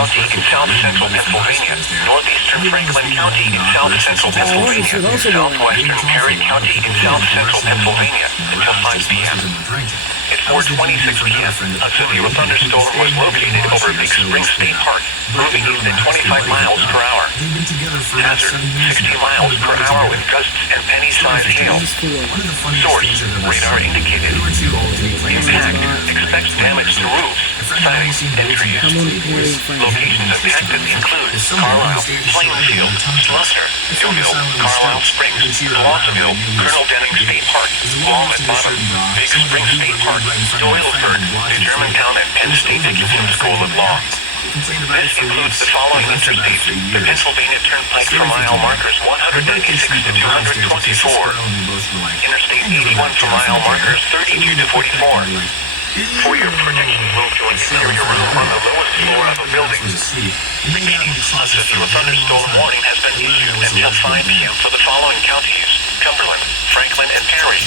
County in south-central Pennsylvania, northeastern Franklin County in south-central Pennsylvania, southwestern Perry County in south-central Pennsylvania until 5 p.m. At 4:26 p.m., a severe thunderstorm was located over Big Spring State Park, moving east at 25 miles per hour. Hazard, 60 miles per hour with gusts and penny-sized hail. Source, radar indicated. Impact, expects damage to roofs, siding, and trees. Locations impacted include Carlisle, Plainfield, Slusser, Deauville, Carlisle Springs, Watsonville, Colonel Denning State Park, Walnut Bottom, Big Spring State Park, Doylesburg, the Germantown and Penn State Dickinson School of Law. This includes the following interstates: the Pennsylvania Turnpike for mile markers 196 to 224, Interstate 81 for mile markers 32 to 44. For your protection, move to an interior room on the lowest floor of a building. A severe thunderstorm warning has been issued until 5 p.m. for the following counties: Cumberland, Franklin, and Perry.